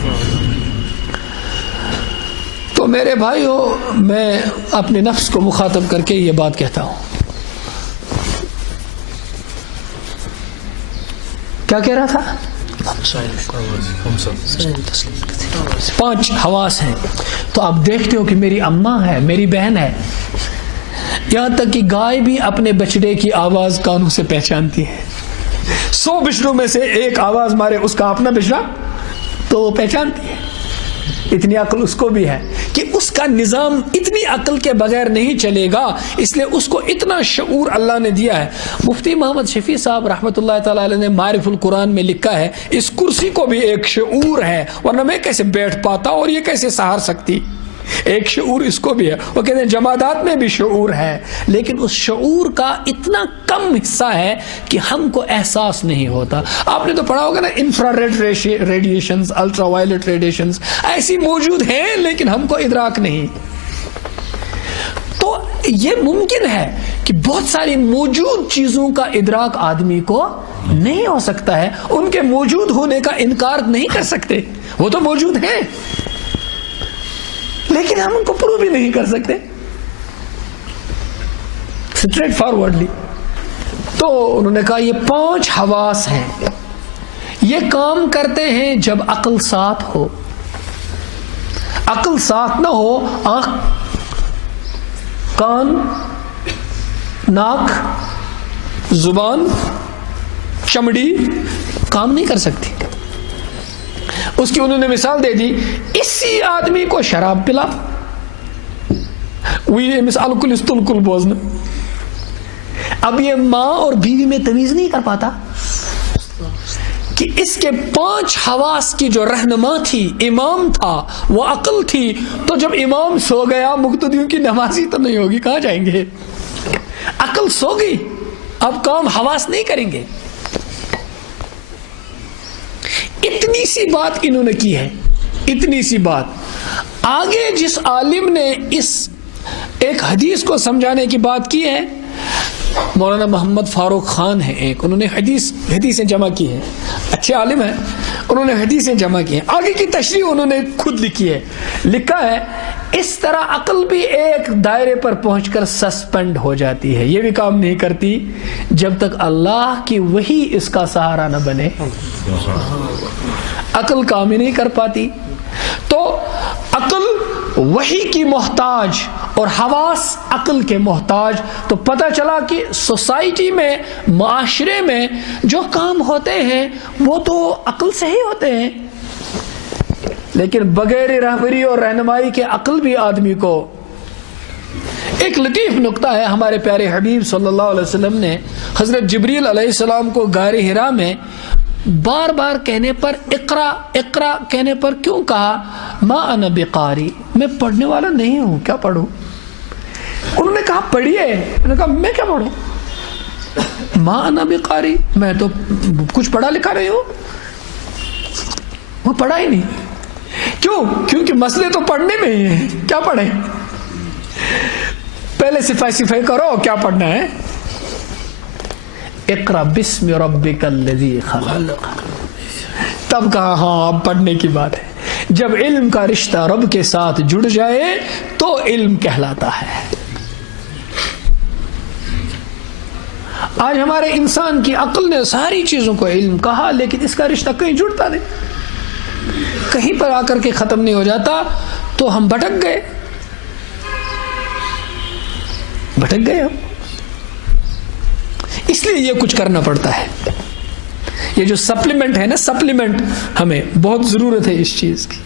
تو میرے بھائیو, میں اپنے نفس کو مخاطب کر کے یہ بات کہتا ہوں. کیا کہہ رہا تھا؟ 5 حواس ہیں. تو آپ دیکھتے ہو کہ میری اماں ہے, میری بہن ہے, یہاں تک کہ گائے بھی اپنے بچڑے کی آواز کانوں سے پہچانتی ہے. 100 بچڑوں میں سے ایک آواز مارے اس کا اپنا بچڑا تو وہ پہچانتی ہے. اتنی عقل اس کو بھی ہے کہ اس کا نظام اتنی عقل کے بغیر نہیں چلے گا, اس لیے اس کو اتنا شعور اللہ نے دیا ہے. مفتی محمد شفیع صاحب رحمۃ اللہ تعالی علیہ نے معارف القرآن میں لکھا ہے, اس کرسی کو بھی ایک شعور ہے, ورنہ میں کیسے بیٹھ پاتا اور یہ کیسے سہار سکتی. ایک شعور اس کو بھی ہے. وہ کہتے ہیں جمادات میں بھی شعور ہے, لیکن اس شعور کا اتنا کم حصہ ہے کہ ہم کو احساس نہیں ہوتا. آپ نے تو پڑھا ہوگا نا, infrared radiations, ultraviolet radiations ایسی موجود ہیں لیکن ہم کو ادراک نہیں. تو یہ ممکن ہے کہ بہت ساری موجود چیزوں کا ادراک آدمی کو نہیں ہو سکتا ہے. ان کے موجود ہونے کا انکار نہیں کر سکتے, وہ تو موجود ہیں لیکن ہم ان کو پروو بھی نہیں کر سکتے اسٹریٹ فارورڈلی. تو انہوں نے کہا یہ 5 حواس ہیں, یہ کام کرتے ہیں جب عقل ساتھ ہو. عقل ساتھ نہ ہو, آنکھ, کان, ناک, زبان, چمڑی کام نہیں کر سکتی. اس کی انہوں نے مثال دے دی, اسی آدمی کو شراب پلا, اب یہ ماں اور بیوی میں تمیز نہیں کر پاتا کہ اس کے 5 حواس کی جو رہنما تھی, امام تھا, وہ عقل تھی. تو جب امام سو گیا, مقتدیوں کی نمازی تو نہیں ہوگی, کہاں جائیں گے؟ عقل سو گئی, اب کام حواس نہیں کریں گے. اتنی سی بات انہوں نے کی ہے, اتنی سی بات. آگے جس عالم نے اس ایک حدیث کو سمجھانے کی بات کی ہے, مولانا محمد فاروق خان ہے ایک, انہوں نے حدیثیں جمع کی ہیں, اچھے عالم ہیں, انہوں نے حدیثیں جمع کی ہیں. آگے کی تشریح انہوں نے خود لکھی ہے. لکھا ہے اس طرح عقل بھی ایک دائرے پر پہنچ کر سسپینڈ ہو جاتی ہے, یہ بھی کام نہیں کرتی جب تک اللہ کی وحی اس کا سہارا نہ بنے. عقل کام ہی نہیں کر پاتی. تو عقل وحی کی محتاج اور حواس عقل کے محتاج. تو پتہ چلا کہ سوسائٹی میں, معاشرے میں جو کام ہوتے ہیں وہ تو عقل سے ہی ہوتے ہیں, لیکن بغیر رہبری اور رہنمائی کے عقل بھی آدمی کو. ایک لطیف نقطہ ہے, ہمارے پیارے حبیب صلی اللہ علیہ وسلم نے حضرت جبریل علیہ السلام کو غار حرا میں بار بار کہنے پر, اقرا اقرا کہنے پر کیوں کہا؟ ما انا بقاری, میں پڑھنے والا نہیں ہوں, کیا پڑھوں؟ انہوں نے کہا پڑھیے. انہوں نے کہا میں کیا پڑھوں؟ ما انا بقاری, میں تو کچھ پڑھا لکھا نہیں ہوں. وہ پڑھا ہی نہیں. کیوں؟ کیونکہ مسئلے تو پڑھنے میں ہی ہیں, کیا پڑھیں؟ پہلے صفائی کرو کیا پڑھنا ہے. اقرا بسم ربک الذی خلق, تب کہا ہاں اب پڑھنے کی بات ہے. جب علم کا رشتہ رب کے ساتھ جڑ جائے تو علم کہلاتا ہے. آج ہمارے انسان کی عقل نے ساری چیزوں کو علم کہا, لیکن اس کا رشتہ کہیں جڑتا نہیں, کہیں پر آ کر کے ختم نہیں ہو جاتا. تو ہم بھٹک گئے ہم. اس لیے یہ کچھ کرنا پڑتا ہے. یہ جو سپلیمنٹ ہے نا، سپلیمنٹ ہمیں بہت ضرورت ہے اس چیز کی.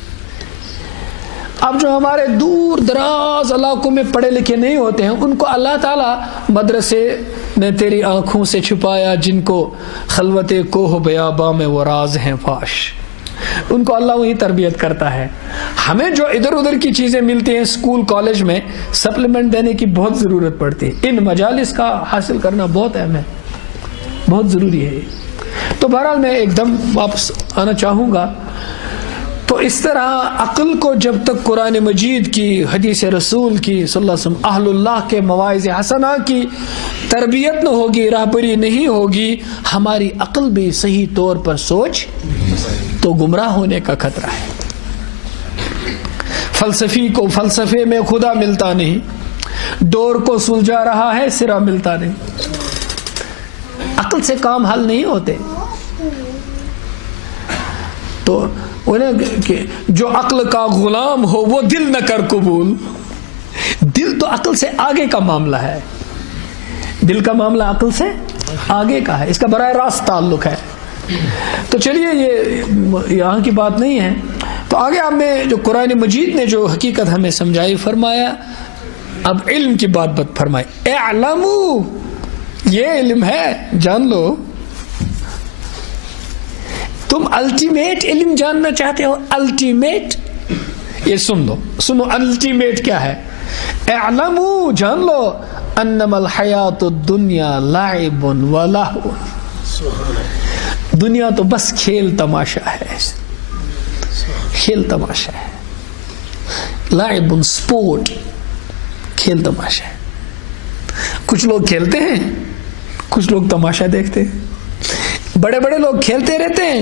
اب جو ہمارے دور دراز علاقوں میں پڑھے لکھے نہیں ہوتے ہیں، ان کو اللہ تعالیٰ مدرسے نے تیری آنکھوں سے چھپایا، جن کو خلوت کوہ بیاباں میں وہ راز ہیں فاش، ان کو اللہ وہی تربیت کرتا ہے. ہمیں جو ادھر ادھر کی چیزیں ملتی ہیں اسکول کالج میں، سپلیمنٹ دینے کی بہت ضرورت پڑتی ہے. ان مجالس کا حاصل کرنا بہت اہم ہے، بہت ضروری ہے. تو بہرحال میں ایک دم واپس آنا چاہوں گا. تو اس طرح عقل کو جب تک قرآن مجید کی، حدیث رسول کی صلی اللہ علیہ وسلم، اہل اللہ کے مواعظ حسنہ کی تربیت نہ ہوگی، راہبری نہیں ہوگی، ہماری عقل بھی صحیح طور پر سوچ تو گمراہ ہونے کا خطرہ ہے. فلسفی کو فلسفے میں خدا ملتا نہیں، ڈور کو سلجھا رہا ہے سرا ملتا نہیں. عقل سے کام حل نہیں ہوتے. تو کہ جو عقل کا غلام ہو وہ دل نہ کر قبول. دل تو عقل سے آگے کا معاملہ ہے، دل کا معاملہ عقل سے آگے کا ہے، اس کا براہ راست تعلق ہے. تو چلیے یہ یہاں کی بات نہیں ہے. تو آگے آپ نے جو قرآن مجید نے جو حقیقت ہمیں سمجھائی، فرمایا اب علم کی بات فرمائی. اعلموا، یہ علم ہے، جان لو. تم الٹیمیٹ علم جاننا چاہتے ہو؟ الٹیمیٹ، یہ سنو الٹیمیٹ کیا ہے. اعلموا، جان لو، انما الحیات الدنیا لعب ولہو. دنیا تو بس کھیل تماشا ہے، کھیل تماشا ہے. لعب سپورٹ، کھیل تماشا ہے. کچھ لوگ کھیلتے ہیں، کچھ لوگ تماشا دیکھتے ہیں. بڑے بڑے لوگ کھیلتے رہتے ہیں،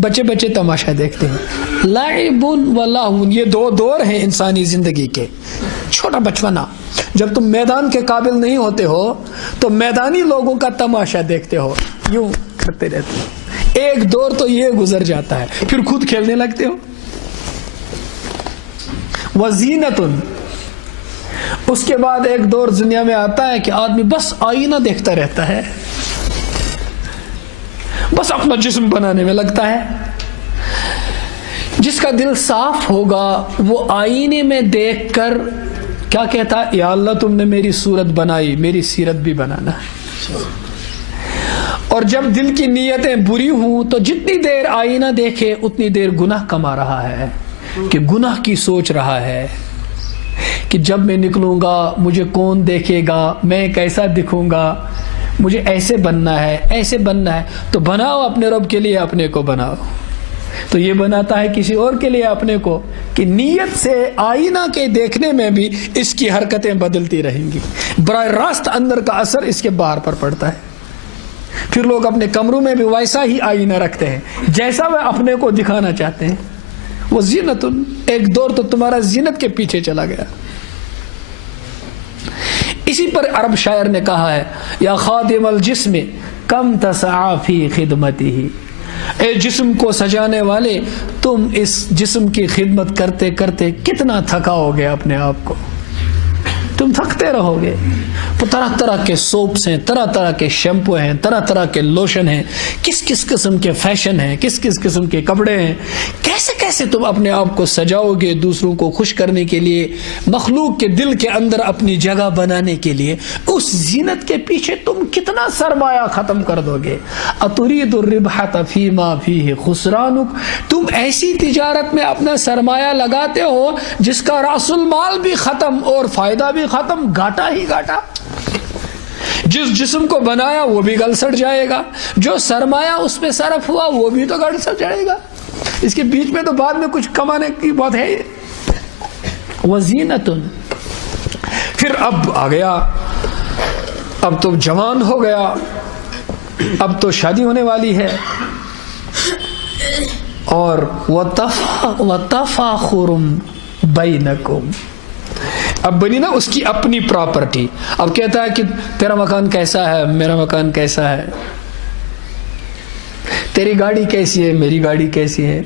بچے بچے تماشا دیکھتے ہیں. لعب و لہو، یہ دو دور ہیں انسانی زندگی کے. چھوٹا بچپنا، جب تم میدان کے قابل نہیں ہوتے ہو تو میدانی لوگوں کا تماشا دیکھتے ہو، یوں کرتے رہتے ہو. ایک دور تو یہ گزر جاتا ہے، پھر خود کھیلنے لگتے ہو. وزینت، اس کے بعد ایک دور دنیا میں آتا ہے کہ آدمی بس آئینہ دیکھتا رہتا ہے، بس اپنا جسم بنانے میں لگتا ہے. جس کا دل صاف ہوگا وہ آئینے میں دیکھ کر کیا کہتا ہے؟ یا اللہ تم نے میری صورت بنائی، میری سیرت بھی بنانا. اور جب دل کی نیتیں بری ہوں تو جتنی دیر آئینہ دیکھے اتنی دیر گناہ کما رہا ہے، کہ گناہ کی سوچ رہا ہے کہ جب میں نکلوں گا مجھے کون دیکھے گا، میں کیسا دکھوں گا، مجھے ایسے بننا ہے، ایسے بننا ہے. تو بناؤ اپنے رب کے لیے، اپنے کو بناؤ. تو یہ بناتا ہے کسی اور کے لیے اپنے کو، کہ نیت سے آئینہ کے دیکھنے میں بھی اس کی حرکتیں بدلتی رہیں گی. براہ راست اندر کا اثر اس کے باہر پر پڑتا ہے. پھر لوگ اپنے کمروں میں بھی ویسا ہی آئینہ رکھتے ہیں جیسا وہ اپنے کو دکھانا چاہتے ہیں. وہ زینت، ایک دور تو تمہارا زینت کے پیچھے چلا گیا. اسی پر عرب شاعر نے کہا ہے، یا خادم الجسم کم تسعی فی خدمتہ. اے جسم کو سجانے والے، تم اس جسم کی خدمت کرتے کرتے کتنا تھکاؤ گے اپنے آپ کو. تم تھکتے رہو گے. طرح طرح کے سوپس ہیں، طرح طرح کے شیمپو ہیں، طرح طرح کے لوشن ہیں، کس کس قسم کے فیشن ہیں، کس کس قسم کے کپڑے ہیں. کیسے کیسے تم اپنے آپ کو سجاؤ گے دوسروں کو خوش کرنے کے لیے، مخلوق کے دل کے اندر اپنی جگہ بنانے کے لیے. اس زینت کے پیچھے تم کتنا سرمایہ ختم کر دو گے. اترید الربحۃ فیما فیہ خسرانک، تم ایسی تجارت میں اپنا سرمایہ لگاتے ہو جس کا راس المال بھی ختم اور فائدہ بھی ختم، گھاٹا ہی گھاٹا. جس جسم کو بنایا وہ بھی گل سڑ جائے گا، جو سرمایہ اس پہ صرف ہوا وہ بھی تو گل سڑ جائے گا. اس کے بیچ میں تو بعد میں کچھ کمانے کی بات ہے. وزینت، پھر اب آ گیا، اب تو جوان ہو گیا، اب تو شادی ہونے والی ہے. اور وَتَفَاخُرٌ بَيْنَكُمْ، اب بنی نا اس کی اپنی پراپرٹی. اب کہتا ہے کہ تیرا مکان کیسا ہے، میرا مکان کیسا ہے، تیری گاڑی کیسی ہے، میری گاڑی کیسی ہے.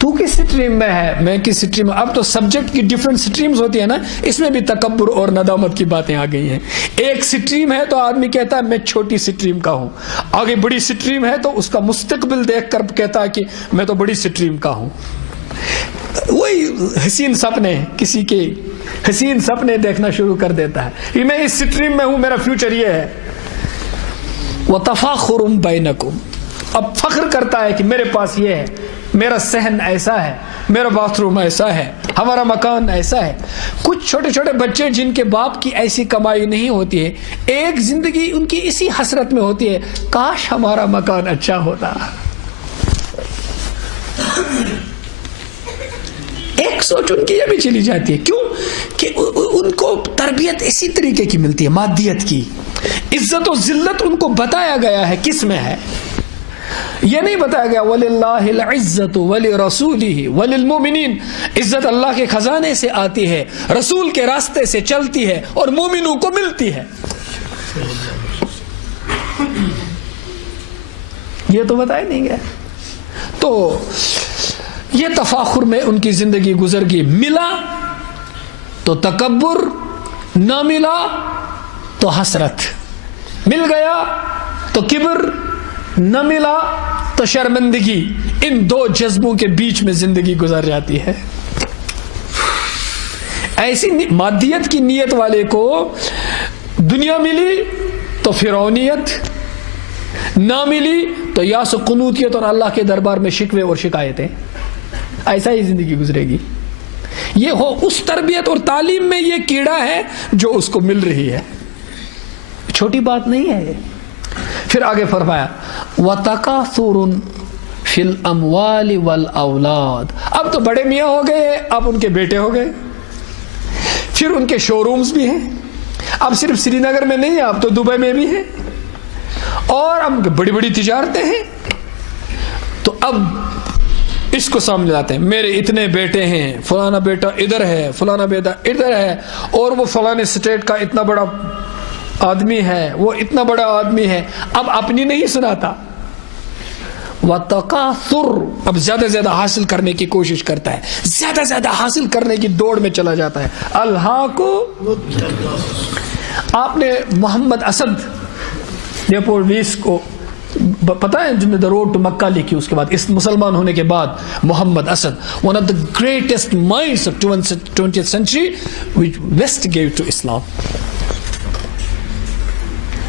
تو کس سٹریم میں ہے، میں کس سٹریم میں. اب تو سبجیکٹ کی ڈفرنٹ سٹریمز ہوتی ہیں نا، اس میں بھی تکبر اور ندامت کی باتیں آ گئی ہیں. ایک سٹریم ہے تو آدمی کہتا ہے میں چھوٹی سٹریم کا ہوں، آگے بڑی سٹریم ہے تو اس کا مستقبل دیکھ کر کہتا ہے کہ میں تو بڑی سٹریم کا ہوں. وہی حسین سپنے، کسی کے حسین سپنے دیکھنا شروع کر دیتا ہے کہ میں اس سٹریم میں ہوں، میرا فیوچر یہ ہے. وَتَفَاخُرٌ بَيْنَكُمْ، اب فخر کرتا ہے کہ میرے پاس یہ ہے، میرا صحن ایسا ہے، میرا باتھ روم ایسا ہے، ہمارا مکان ایسا ہے. کچھ چھوٹے چھوٹے بچے جن کے باپ کی ایسی کمائی نہیں ہوتی ہے، ایک زندگی ان کی اسی حسرت میں ہوتی ہے، کاش ہمارا مکان اچھا ہوتا. ایک سوچ ان کی یہ بھی چلی جاتی ہے. کیوں کہ ان کو تربیت اسی طریقے کی ملتی ہے، مادیت کی. عزت و ذلت ان کو بتایا گیا ہے کس میں ہے، یہ نہیں بتایا گیا وَلِلَّهِ الْعِزَّةُ وَلِرَسُولِهِ وَلِلْمُؤْمِنِينَ. عزت اللہ کے خزانے سے آتی ہے، رسول کے راستے سے چلتی ہے اور مومنوں کو ملتی ہے. یہ تو بتایا نہیں گیا. تو یہ تفاخر میں ان کی زندگی گزر گئی. ملا تو تکبر، نہ ملا تو حسرت. مل گیا تو کبر، نہ ملا تو شرمندگی. ان دو جذبوں کے بیچ میں زندگی گزر جاتی ہے. ایسی مادیت کی نیت والے کو دنیا ملی تو فرعونیت، نہ ملی تو یاس و قنوتیت اور اللہ کے دربار میں شکوے اور شکایتیں. ایسا ہی زندگی گزرے گی. یہ ہو اس تربیت اور تعلیم میں یہ کیڑا ہے جو اس کو مل رہی ہے. چھوٹی بات نہیں ہے. پھر آگے فرمایا وَتَكَاثُرٌ فِي الْأَمْوَالِ وَالْأَوْلَادِ. اب تو بڑے میاں ہو گئے، اب ان کے بیٹے ہو گئے، پھر ان کے شو رومز بھی ہیں. اب صرف سری نگر میں نہیں، اب تو دبئی میں بھی ہیں، اور اب بڑی بڑی تجارتیں ہیں. تو اب اس کو سامنے لاتے ہیں، میرے اتنے بیٹے ہیں، فلانا بیٹا ادھر ہے، فلانا بیٹا ادھر ہے، اور وہ فلانے اسٹیٹ کا اتنا بڑا آدمی ہے، وہ اتنا بڑا آدمی ہے. اب اپنی نہیں سناتا. وَتَقَاثُرْ، اب زیادہ زیادہ حاصل کرنے کی کوشش کرتا ہے، زیادہ زیادہ حاصل کرنے کی دوڑ میں چلا جاتا ہے. الْحَاقُ، آپ نے محمد اسد نیپولویس کو پتہ ہے جن نے دا روڈ ٹو مکہ لکھی، اس کے بعد اس مسلمان ہونے کے بعد Muhammad Asad one of the greatest minds of 20th century which West gave to Islam.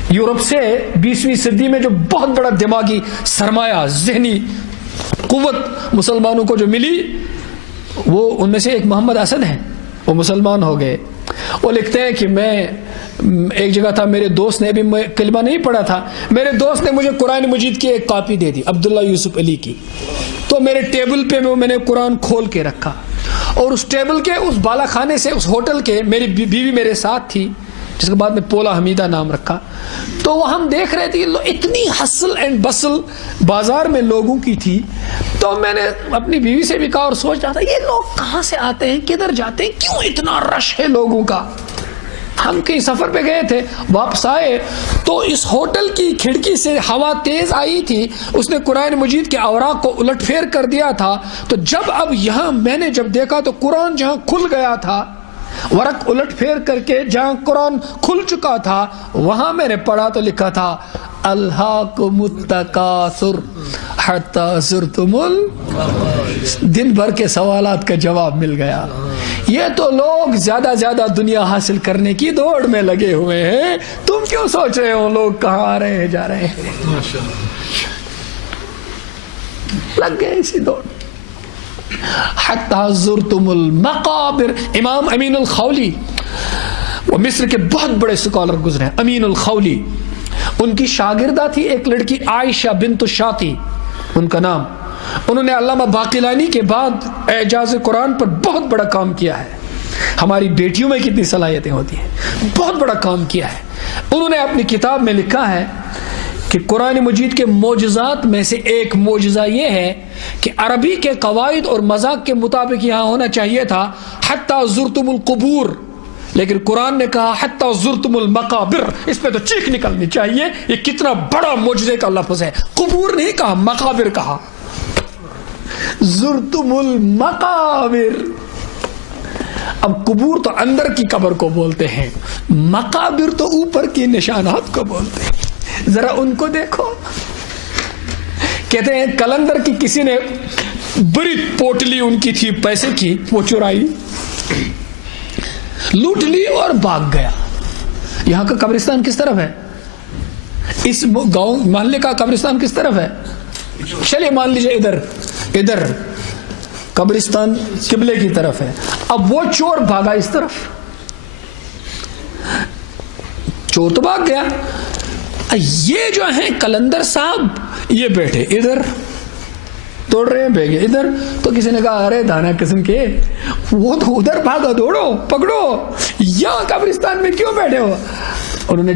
یورپ سے 20ویں صدی میں جو بہت بڑا دماغی سرمایہ، ذہنی قوت مسلمانوں کو جو ملی، وہ ان میں سے ایک محمد اسد ہیں. وہ مسلمان ہو گئے. وہ لکھتے ہیں کہ میں ایک جگہ تھا، میرے دوست نے، ابھی میں کلمہ نہیں پڑھا تھا، میرے دوست نے مجھے قرآن مجید کی ایک کاپی دے دی، عبداللہ یوسف علی کی. تو میرے ٹیبل پہ میں نے قرآن کھول کے رکھا، اور اس ٹیبل کے اس بالا خانے سے اس ہوٹل کے میری بیوی میرے ساتھ تھی، جس کے بعد میں پولا حمیدہ نام رکھا. تو وہ ہم دیکھ رہے تھے اتنی ہسل اینڈ بسل بازار میں لوگوں کی تھی. تو میں نے اپنی بیوی سے بھی کہا اور سوچ رہا تھا یہ لوگ کہاں سے آتے ہیں، کدھر جاتے ہیں، کیوں اتنا رش ہے لوگوں کا. ہم کہیں سفر پہ گئے تھے، واپس آئے تو اس ہوٹل کی کھڑکی سے ہوا تیز آئی تھی، اس نے قرآن مجید کے اوراق کو الٹ پھیر کر دیا تھا. تو جب اب یہاں میں نے جب دیکھا تو قرآن جہاں کھل گیا تھا، ورق الٹ پھیر کر کے جہاں قرآن کھل چکا تھا، وہاں میں نے پڑھا تو لکھا تھا الہاکم التکاثر حتی زرتم دن بھر کے سوالات کا جواب مل گیا. یہ تو لوگ زیادہ زیادہ دنیا حاصل کرنے کی دوڑ میں لگے ہوئے ہیں، تم کیوں سوچ رہے ہو لوگ کہاں آ رہے ہیں جا رہے ہیں. لگ گئے اسی دوڑ. حتی زرتم المقابر. امام امین الخولی، وہ مصر کے بہت بڑے سکالر گزرے ہیں. امین الخولی، ان کی شاگردہ تھی ایک لڑکی عائشہ بنت الشاطی ان کا نام. انہوں نے علامہ باقلانی کے بعد اعجاز قرآن پر بہت بڑا کام کیا ہے. ہماری بیٹیوں میں کتنی صلاحیتیں ہوتی ہیں، بہت بڑا کام کیا ہے. انہوں نے اپنی کتاب میں لکھا ہے کہ قرآن مجید کے معجزات میں سے ایک معجزہ یہ ہے کہ عربی کے قواعد اور مذاق کے مطابق یہاں ہونا چاہیے تھا حتی زرتم القبور، لیکن قرآن نے کہا حتی زرتم المقابر. اس پہ تو چیخ نکلنی چاہیے، یہ کتنا بڑا معجزے کا لفظ ہے. قبور نہیں کہا، مقابر کہا. زرتم المقابر. اب قبور تو اندر کی قبر کو بولتے ہیں, مقابر تو اوپر کے نشانات کو بولتے ہیں. ذرا ان کو دیکھو. کہتے ہیں کلندر کی کسی نے بڑی پوٹلی ان کی تھی پیسے کی, وہ چرائی, لوٹ لی اور بھاگ گیا. یہاں کا قبرستان کس طرف ہے؟ اس گاؤں محلے کا قبرستان کس طرف ہے؟ چلیے مان لیجئے ادھر قبرستان قبلے کی طرف ہے. اب وہ چور بھاگا اس طرف, چور تو بھاگ گیا. یہ جو ہیں کلندر صاحب یہ بیٹھے ادھر دوڑ رہے ہیں, بھیگے ادھر. تو کسی نے کہا ارے دانا قسم کے, وہ تو ادھر بھاگا, دوڑو پکڑو, یہاں قبرستان میں کیوں بیٹھے ہو؟ انہوں نے